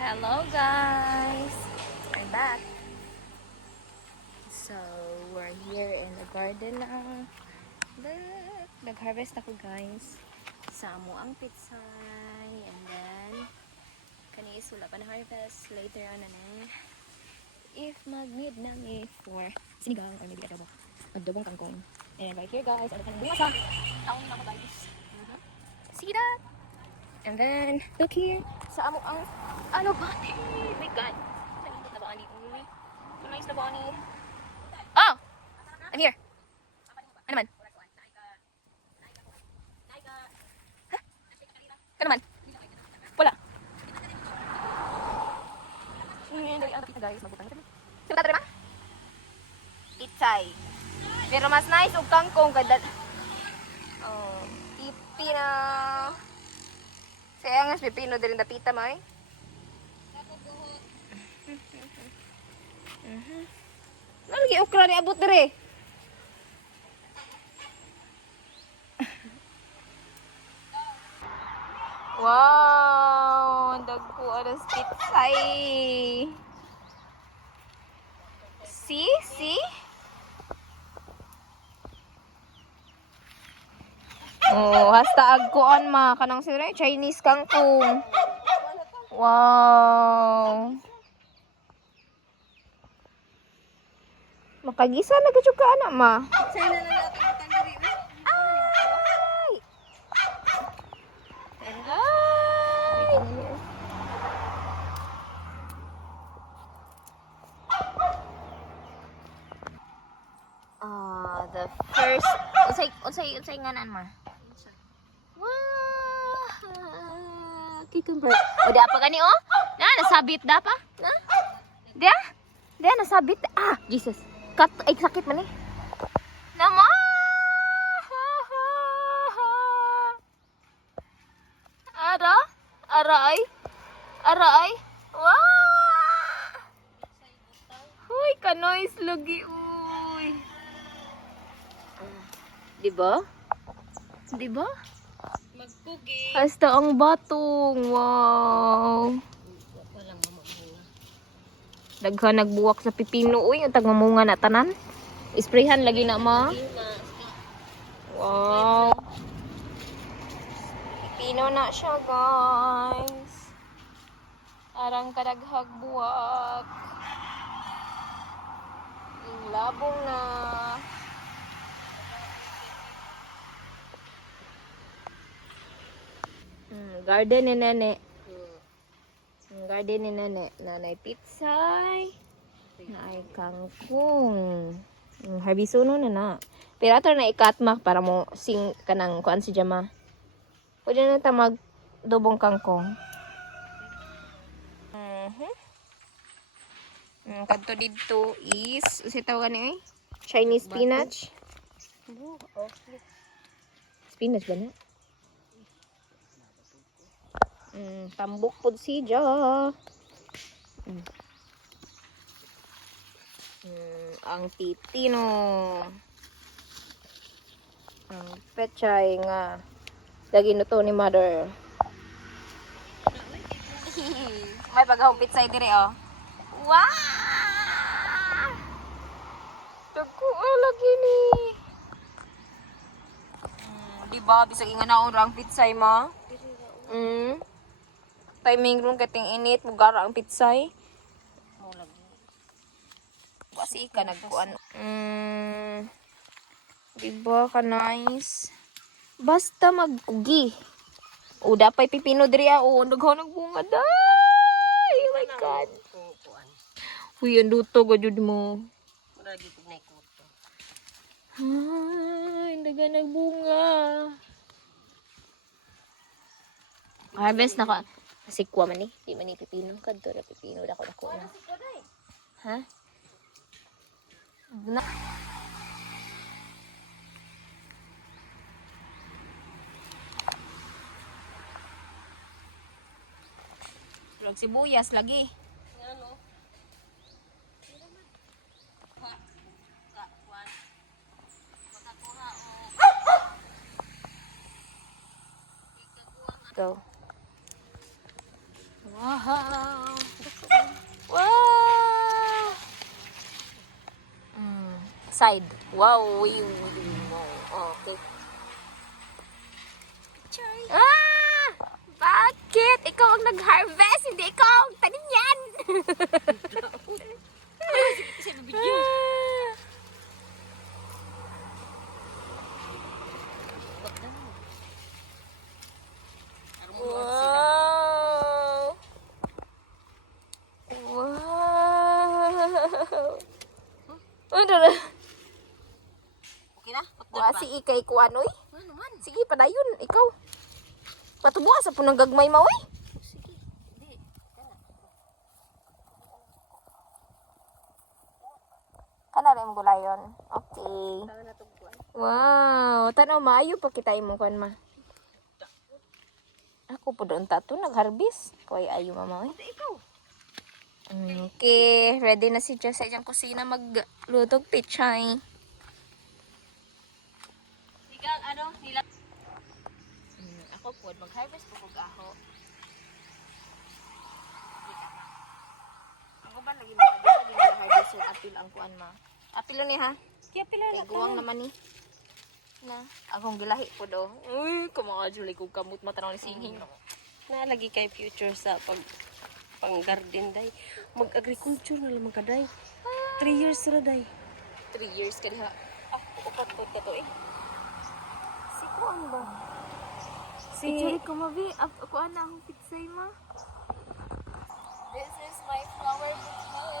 Hello guys! I'm back. So, we're here in the garden ng nag-harvest ako guys. Sa amo ang pitsay. And then, kanis wala pa na harvest. Later on na if mag-need na for sinigang or maybe adobo. Adobong kangkong. And then right here guys, ano ka nang bunga sa taong mga guys. See that? And then, look here. Sa amo ang alubati. My God. Nangindot na ba ani? Tumayos na ba ani? Oh! I'm here. Ano man? Ha? Ano man? Wala. Dari ang pita guys. Magbutang ito. Sino ka ba? Pitsay. Pero mas nice o kangkong kada. Oh, pipi na. Saya nga pipino din na pita may. Lagi okra ni abot dire. Wow, dagko alas pitsay. See? Oh, hasta agkuan ma kanang sila Chinese kangkong. Wow. Makagisa na gud ka ana ma. Say na lang natin butang diri na. Ay. Ay. The first unsay nganan ma? Wow! Cucumber. O, da pa gani, oh? Nasabit da pa? Na? Dia, nasabit. Ah, Jesus. Kat, ay, sakit man eh. Nama! Aray. Wow! Huy, kanois lagi, uy. Diba? Magpugi. Hasta ang batong. Wow. Daghan nagbuwak sa pipino. Uy, ang tagmamunga na tanan. Isprayhan lagi na ma. Wow. Pipino na siya guys. Arang kadaghag buwak. Yung labong na. Garden ni Nene. Garden ni Nene. Nanay pitsay. Naay kangkong. Harbisono na. Pero ato na ikatmak para mo sing kanang kuan si Jama. Pwede na ta mag dobong kangkong. Kadto dito is si tawagan ni Chinese spinach. Spinach ba na? Tambok pod siya. Ang pipino. Ang pechay nga. Lagi na to ni mother. May paghahong pitsay dire oh. Wow! Dagko lagi ni. Diba bisag inga na orang pitsay ma? Timing ron kating init, mugara ang pitsay. Kasi ka nagkuan. Diba ka nice? Basta magkugi. O dapay pipino diri o daghan nagbunga day. Oh my god. Uy, ang luto gud mo. Ay, daghan nagbunga. Harvest na ka. Sikwa man eh. Di man ni pipino. Kadto na pipino. Dako na. Ha? Na. Tulog sibuyas lagi. Ano? Go. Wow! side. Wow. Okay. Ah! Bakit? Ikaw ang nag-harvest, hindi ikaw ang tanim yan. Kasi bibidyo. Wow! Wow! Ano na? Okay na? Wa si ikay kuan oy. Ano man? Sige padayon ikaw. Patubuha sa punong gagmay ma oy. Sige. Hindi. Kana rin gulayon. Okay. Tama na itong kuwan. Wow, tanaw maayo pa kita imong kuan ma. Ako po doon tato nag-harvest. Kuy ayo mama oy. Ikaw. Okay, ready na si Jess sa iyang kusina maglutog pichay. Sigang ano? Nila. Ako po mag-harvest po kog aho. Ako ba lagi mag-harvest yung apil ang kuan ma. Apil ni ha. Kaya pila Kay guwang naman ni. Na, akong gilahi po do. Uy, kumakajulay kong kamot matanaw ni Singhing. Nalagi kay future sa pang garden day. Mag-agriculture na lamang ka day. 3 years na day. 3 years ka diha. Upot ka to eh. Si kuan ba? Picture ko mabi. Ako ana akong pitsay ma. This is my flower bouquet.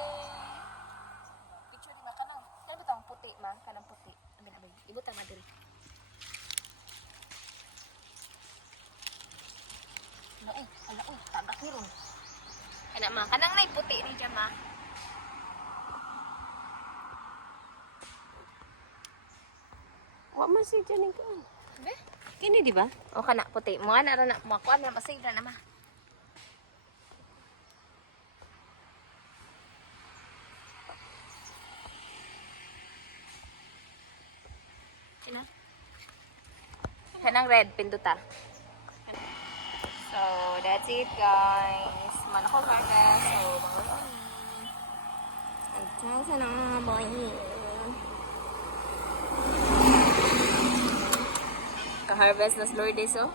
Picture di ma kanang. Ano ba tawag puti ma? Kanang puti. Abin. Ibuta ma diri. Ala oy, tabak ni ron. Kana ma, kanang nay puti ni dyan ma. Wa man si Janing ka. Be? Kini di ba? O kana puti. Mga na ron na. Mga kuan na pasig na ma. Kina? Kanang red, pinduta. So, that's it guys. Manako harvest. So, bye. Ang sana, bye. Ka-harvest na Lourdes, oh.